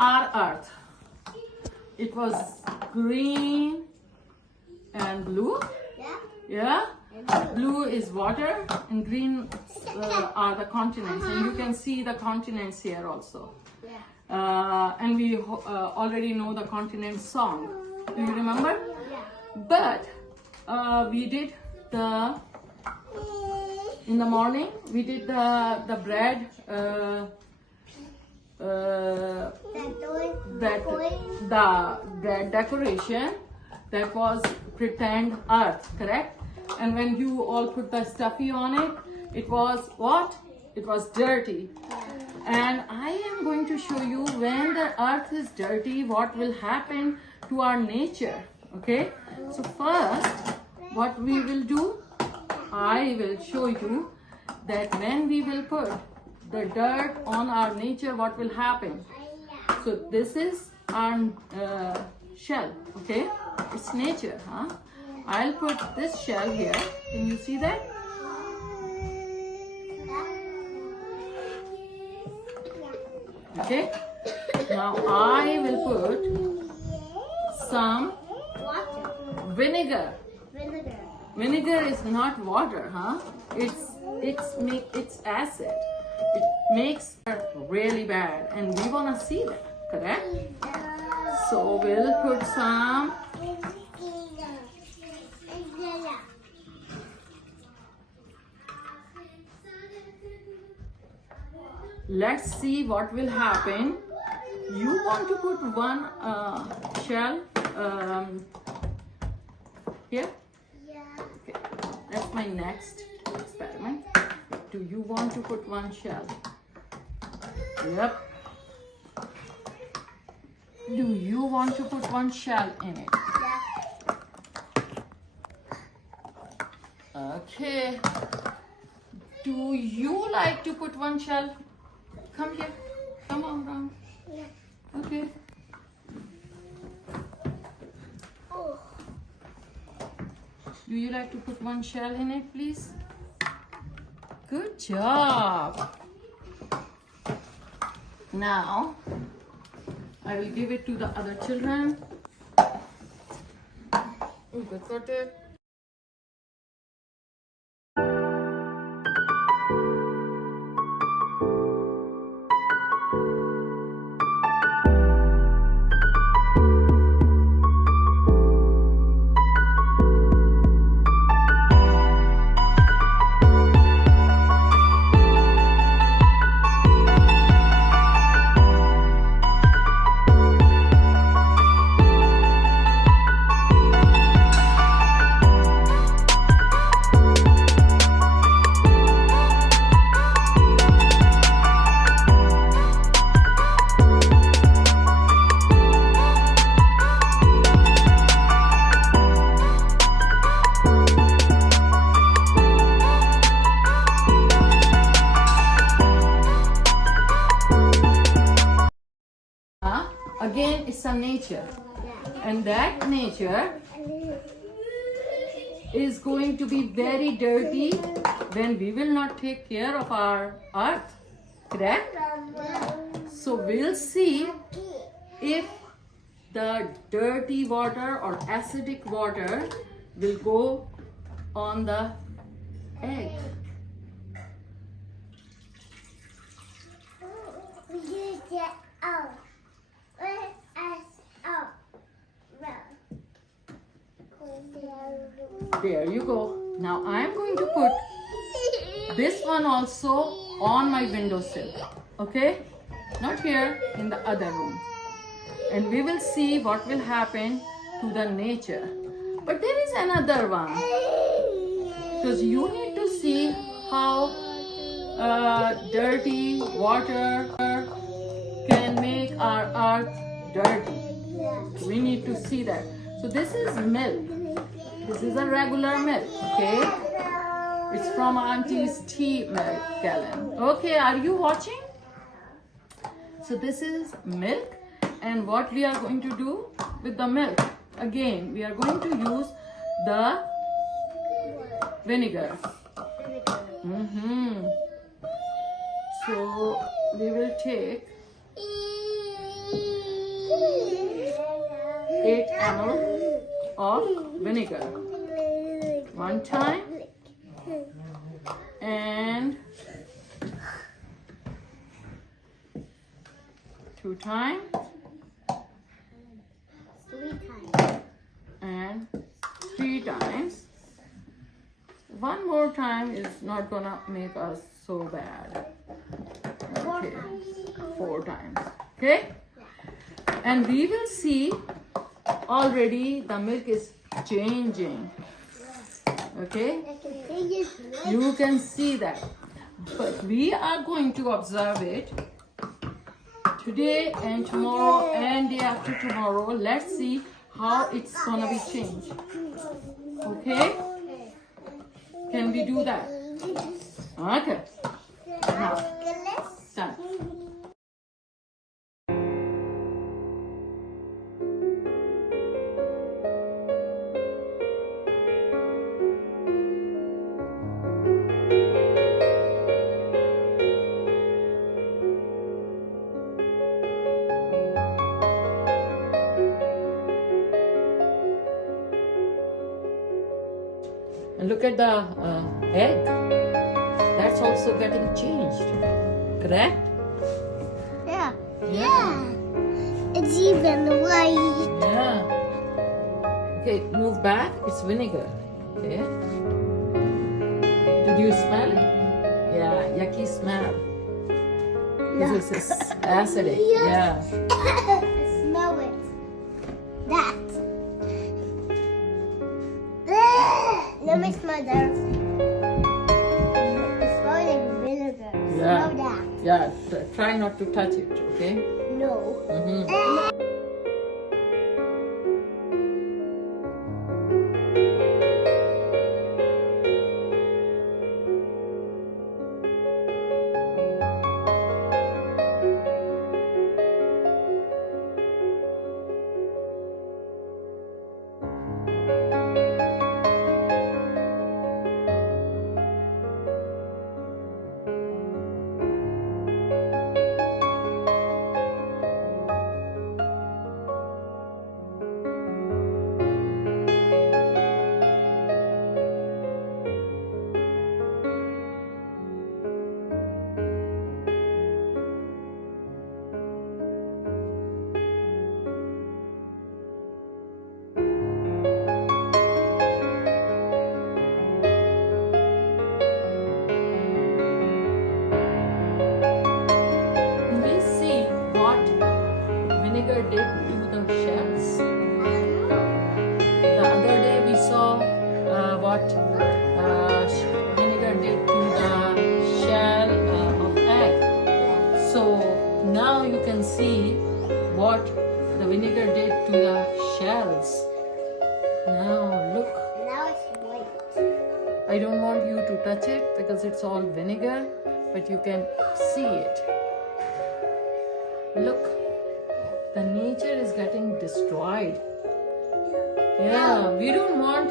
Our earth, it was green and blue. Yeah, blue is water and green are the continents, and you can see the continents here also. And we already know the continent song. Do you remember? But we did in the morning we did the bread the bread decoration that was pretend earth, correct? And when you all put the stuffy on it, it was what? It was dirty. And I am going to show you when the earth is dirty, what will happen to our nature. Okay, so first what we will do, I will show you that when we will put the dirt on our nature, what will happen. So this is our shell, okay? It's nature, huh? I'll put this shell here. Can you see that? Okay. Now I will put some vinegar. Vinegar is not water, huh? It's acid. It makes it really bad, and we wanna see that, correct? So we'll put some. Let's see what will happen. You want to put one shell here? Okay, that's my next experiment. Do you want to put one shell? Yep. Do you want to put one shell in it? Okay. Do you like to put one shell? Come here. Come on, Ram. Okay. Do you like to put one shell in it, please? Good job. Now, I will give it to the other children. You can cut it. Again, it's a nature, and that nature is going to be very dirty when we will not take care of our earth, correct? So we'll see if the dirty water or acidic water will go on the egg. There you go. Now I am going to put this one also on my windowsill. Okay? Not here, in the other room. And we will see what will happen to the nature. But there is another one. Because you need to see how dirty water can make our earth dirty. We need to see that. So this is milk. This is a regular milk, okay? It's from Auntie's tea milk gallon. Okay, are you watching? So this is milk, and what we are going to do with the milk? Again, we are going to use the vinegar. So we will take 8 ml of vinegar. One time and 2 times. 3 times. And 3 times. One more time is not gonna make us so bad. Okay, 4 times. Okay? And we will see already the milk is changing. Okay? You can see that. But we are going to observe it today and tomorrow and day after tomorrow. Let's see how it's gonna be changed. Okay? Can we do that? Okay. Now, done. And look at the egg. That's also getting changed. Correct? Yeah. Yeah. It's even white. Yeah. Okay, move back. It's vinegar. Okay. Did you smell it? Yeah, yucky smell. This is acidic. Yeah. Smell it. That. Let me smell that. It smells like vinegar. Yeah. Smell that. Yeah. Try not to touch it. Okay. No. Mm-hmm. We see what vinegar did to the shells. The other day we saw what vinegar did to the shell of egg. So now you can see what the vinegar did to the shells. Now look, Now it's white. I don't want you to touch it because it's all vinegar, but you can see it. Look, the nature is getting destroyed. Yeah, we don't want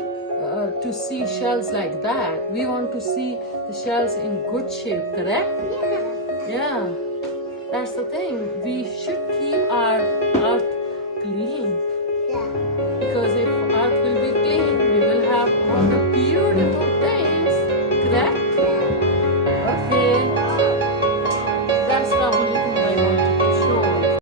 to see shells like that. We want to see the shells in good shape, correct? Yeah. Yeah, that's the thing. We should keep our earth clean, Yeah. because if earth will be clean, we will have all the beautiful